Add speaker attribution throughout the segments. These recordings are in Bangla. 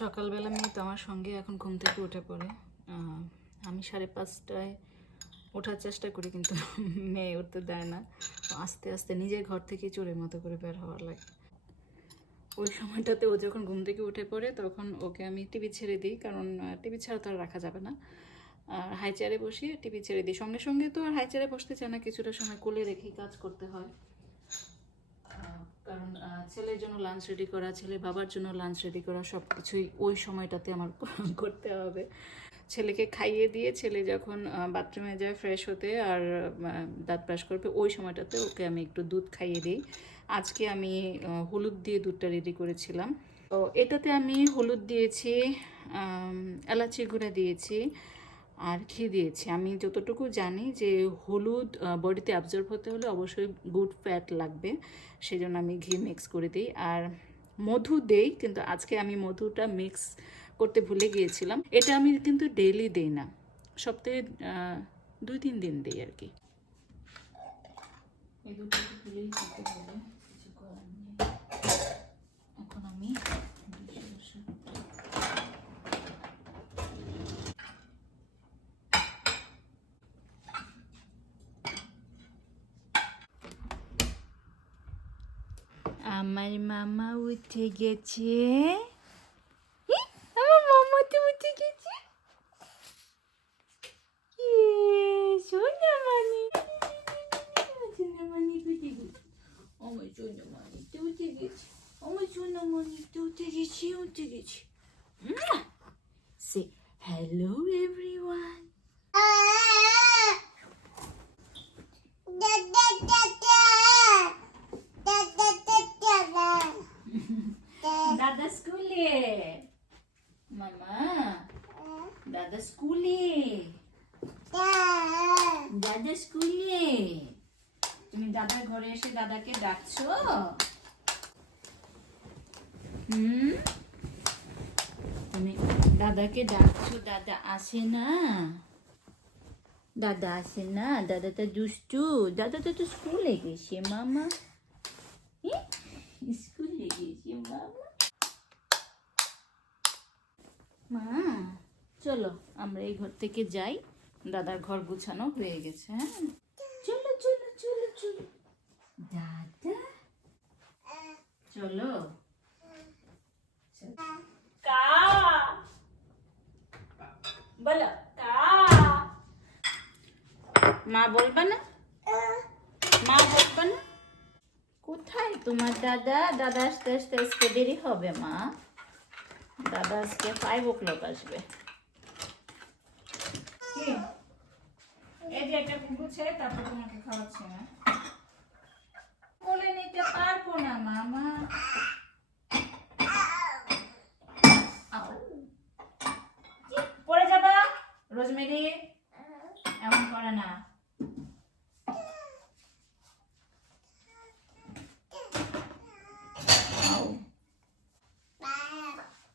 Speaker 1: সকালবেলা মেয়ে তো আমার সঙ্গে এখন ঘুম থেকে উঠে পড়ে। আমি সাড়ে পাঁচটায় ওঠার চেষ্টা করি কিন্তু মেয়ে উঠতে দেয় না। আস্তে আস্তে নিজের ঘর থেকে চোরের মতো করে বের হওয়ার লাগে। ওই সময়টাতে ও যখন ঘুম থেকে উঠে পড়ে তখন ওকে আমি টিভি ছেড়ে দিই, কারণ টিভি ছাড়া তো আর রাখা যাবে না। আর হাই চেয়ারে বসিয়ে টিভি ছেড়ে দিই। সঙ্গে সঙ্গে তো আর হাই চেয়ারে বসতে চায় না, কিছুটা সময় কোলে রেখেই কাজ করতে হয়। কারণ ছেলের জন্য লাঞ্চ রেডি করা ছেলে বাবার জন্য লাঞ্চ রেডি করা সব কিছুই ওই সময়টাতে আমার করতে হবে। ছেলেকে খাইয়ে দিয়ে ছেলে যখন বাথরুমে যায় ফ্রেশ হতে আর দাঁত ব্রাশ করবে, ওই সময়টাতে ওকে আমি একটু দুধ খাইয়ে দিই। আজকে আমি হলুদ দিয়ে দুধটা রেডি করেছিলাম। তো এটাতে আমি হলুদ দিয়েছি এলাচি গুঁড়া দিয়েছি আর ঘি দিয়েছি? আমি যতটুকু জানি যে হলুদ বডিতে অ্যাবজর্ব হতে হলে অবশ্যই গুড ফ্যাট লাগবে সেই জন্য আমি ঘি মিক্স করে দিই। আর মধু দেই, কিন্তু আজকে আমি মধুটা মিক্স করতে ভুলে গিয়েছিলাম। এটা আমি কিন্তু ডেইলি দিই না, সপ্তাহে দুই তিন দিন দিই আর কি। এই দুটো ভুলেই খেতে হবে কিছু করার নেই এখন আমি ডিশে বসে আমার মামা উঠে গেছে আমার মামা তো উঠে গেছে সোনামানি সোনামানি উঠে গেছে আমার সোনামানি তো উঠে গেছে আমার সোনামানি তো উঠে গেছে উঠে গেছে সে হ্যালো এভরিওয়ান দাদা স্কুলে। মামা, দাদা স্কুলে। দাদা স্কুলে। তুমি দাদার ঘরে এসে দাদাকে ডাকছো? হুম? তুমি দাদাকে ডাকছো, দাদা আসে না? দাদা আসে না, দাদা তো দুষ্টু। দাদা তো তো স্কুলে গেছে, মামা। স্কুলে গেছে, মামা। মা, চলো আমরা এই ঘর থেকে যাই। দাদার ঘর গুছানো হয়ে গেছে হ্যাঁ? চলো চলো চলো চলো। দাদা? চলো। মা বলবা না? মা বলবা না? কোথায় তোমার দাদা? দাদা আসতে আসতে, আজকে দেরি হবে মা। দাদা আজকে ফাইভ ও ক্লক আসবে? এই যে এটা গুছে তারপর তোমাকে খাওয়াচ্ছি না। কোলে নিতে পারব না, মামা। পড়ে যাবা? রোজমেরি এমন করে না আউ।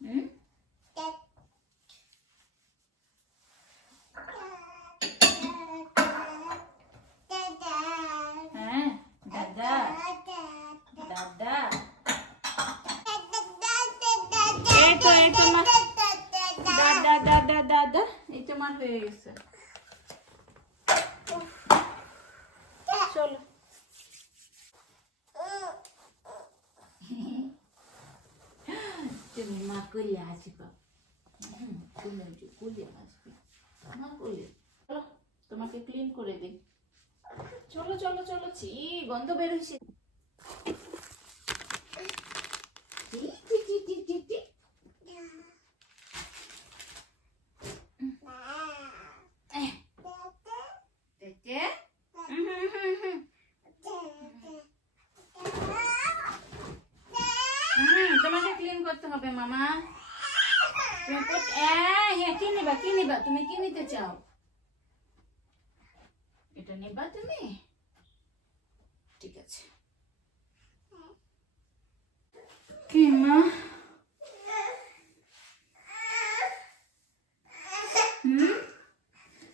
Speaker 1: হুম? হ্যাঁ দাদা দাদা এই তো এই তো মা দাদা দাদা দাদা এই তো মার হয়ে গেছে চলো তুমি মা কোলে আসবা হুম, কোলে যে আসবে মা কোলে চলো তোমাকে ক্লিন করে দিই চলো চলো চলো ছি গন্ধ বের হয়েছে ছি, ছি, ছি, ছি, ছি, ছি। এহ, দেখে? হুম, হুম, হুম, হুম। হুম, তোমাকে ক্লিন করতে হবে মামা। হ্যাঁ কি নিবা কি নিবা? তুমি কি নিতে চাও? এটা নিবা তুমি? ঠিক আছে। কি, মা? হুম?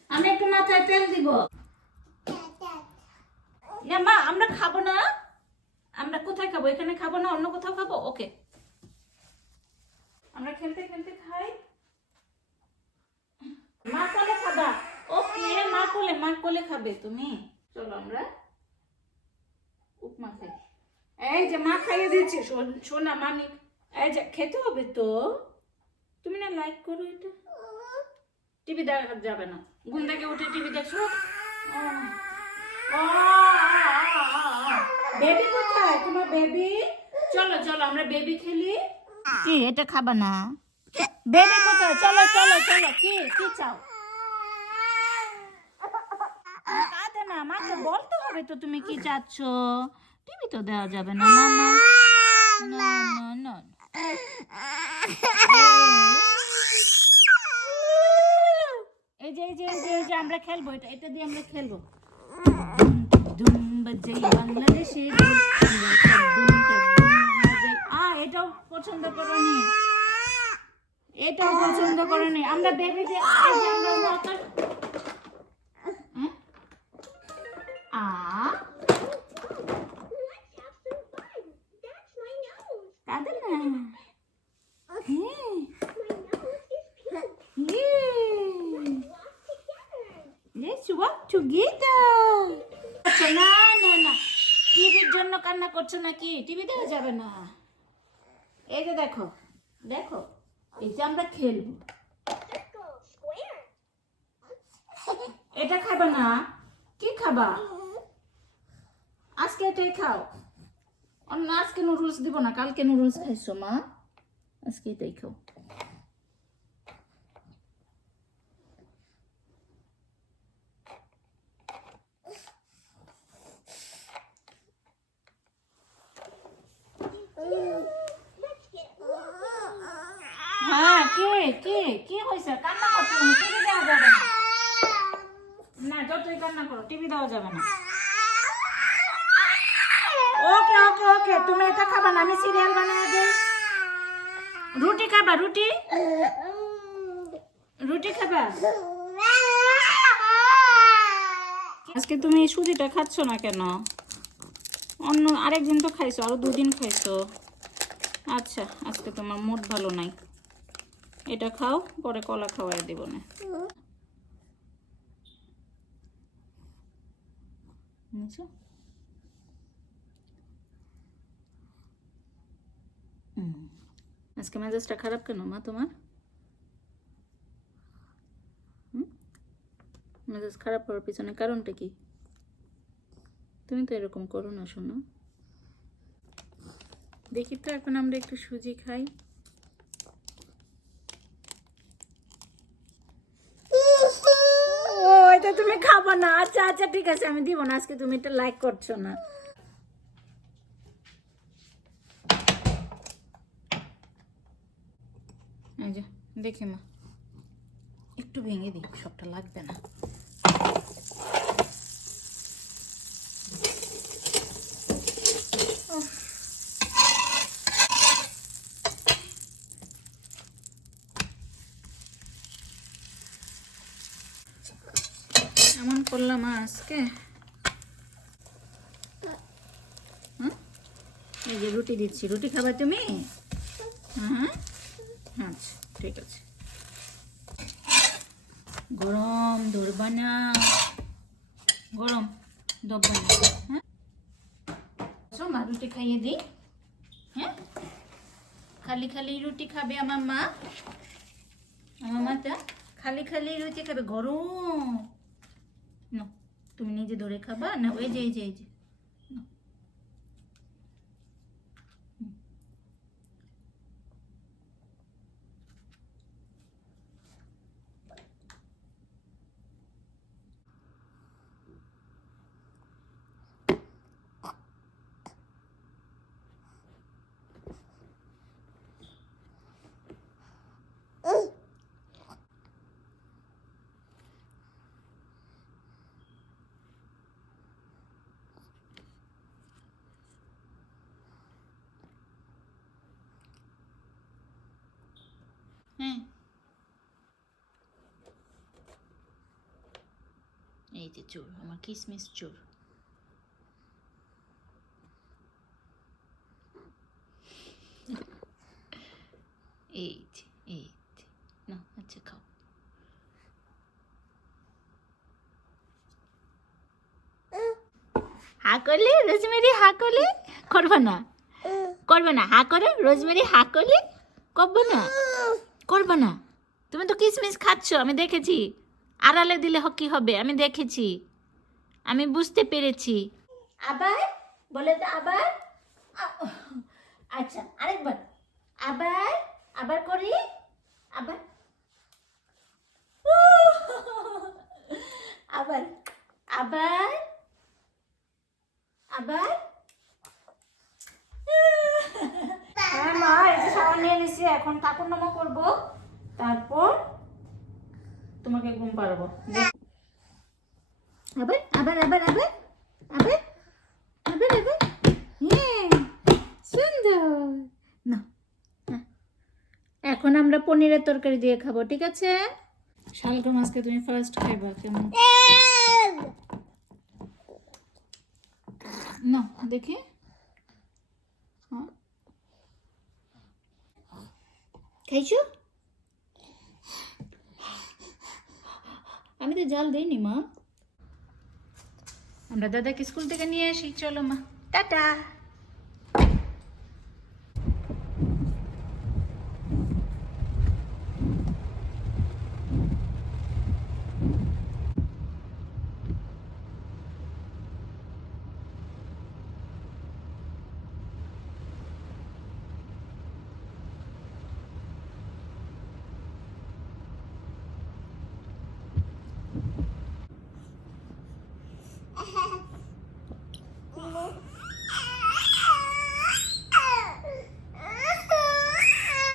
Speaker 1: আমি একটু মাথায় তেল দিব। মা, আমরা খাব না। আমরা কোথায় খাব? এখানে খাব না, অন্য কোথাও খাব? ওকে। আমরা খেলতে খেলতে খাই। মা কোলে খাবা? ওকে মা কোলে? মা কোলে খাবে তুমি? চলো আমরা উপমা খাই। এই যে মা খাইয়ে শোন- শোনা মামি এই যে, খেতে হবে তো? তুমি না লাইক করো এটা। টিভি দেখা যাবে না। ঘুম থেকে উঠে টিভি দেখছ? বেবি কোথায়? তোমার বেবি চলো চলো, আমরা বেবি খেলি। কি, এটা খাবা না? বেবি কোথায়? চলো চলো চলো, কি কি চাও? কাঁদে না, মাকে বলতে হবে তো তুমি কি চাচ্ছ। টিভি তো দেওয়া যাবে না না এই যে এই যে আমরা খেলব এটা এটা দিয়ে আমরা খেলব। দুম বাজাই বাংলাদেশে এটাও পছন্দ করনি। এটাও পছন্দ করনি। আমরা বেবি যে আমরা মতো হ্যাঁ? আ? কাঁদে না? হ্যাঁ। Let's walk together. না না না। টিভির জন্য কান্না করছ নাকি? টিভি দেওয়া যাবে না। এই যে দেখো দেখো, এই যে আমরা খেলব। এটা খাবা না? কি খাবা? আজকে এটাই খাও। অন্য আজকে নুডলস দিব না, কালকে নুডলস খাইছো মা। আজকে এটাই খাও। হ্যাঁ কে কে, কি হয়েছে? কান্না করছ? টিভি দেওয়া যাবে না। না, যতই কান্না করো টিভি দেওয়া যাবে না। ওকে ওকে ওকে, তুমি এটা খাবা না, আমি সিরিয়াল বানিয়ে দিই। রুটি খাবা, রুটি? রুটি খাবা? আজকে তুমি সুজিটা খাচ্ছ না কেন? অন্য, আরেকদিন তো খাইছো, আরও দুদিন খাইছো। আচ্ছা আজকে তোমার মুড ভালো নাই। এটা খাও, পরে কলা খাওয়াই দিব না। আজকে মেজাজটা খারাপ কেন মা তোমার? মেজাজ খারাপ হওয়ার পিছনে কারণটা কি? তুমি তো এরকম করো না, শোনো। দেখি তো, এখন আমরা একটু সুজি খাই। এটা তুমি খাব না। আচ্ছা আচ্ছা ঠিক আছে, আমি দিব না, আজকে তুমি এটা লাইক করছ না। দেখি মা। একটু ভেঙে দিই, সবটা লাগবে না। এমন করলাম আজকে? এই যে রুটি দিচ্ছি। রুটি খাবা তুমি? হ্যাঁ আচ্ছা ঠিক আছে। গরম ধরবা গরম দব্বা না হ্যাঁ মা রুটি খাইয়ে দিই হ্যাঁ? খালি খালি রুটি খাবে আমার মা। আমার মাটা খালি খালি রুটি খাবে। গরম। না তুমি নিজে ধরে খাবা? না ওই যে এই যে যে নাও। হুম। হ্যাঁ এই যে চোর আমার কিসমিস না আচ্ছা রোজমেরি না। করবে না রোজমেরি না। করবে না। তুমি তো কিসমিস খাচ্ছ, আমি দেখেছি। আড়ালে দিলে হ- কি হবে? আমি দেখেছি। আমি বুঝতে পেরেছি। আবার? বলে তো আবার? আচ্ছা আরেকবার। আবার? আবার করি? আবার? আবার? আবার? আবার? হ্যাঁ মা এই যে সাবান নিয়ে নিছি এখন কাপড় নামা করব। তারপর? তোমাকে ঘুম পাড়াবো। আবার আবার আবার আবার আবার আবার আবার। হ্যাঁ সুন্দর। না। এখন আমরা পনিরের তরকারি দিয়ে খাব ঠিক আছে? শালগম আজকে তুমি ফার্স্ট খাইবা কেমন? না দেখি। খাইছো? আমি তো জাল দিইনি মা। আমরা দাদাকে স্কুল থেকে নিয়ে আসি চলো মা। টাটা।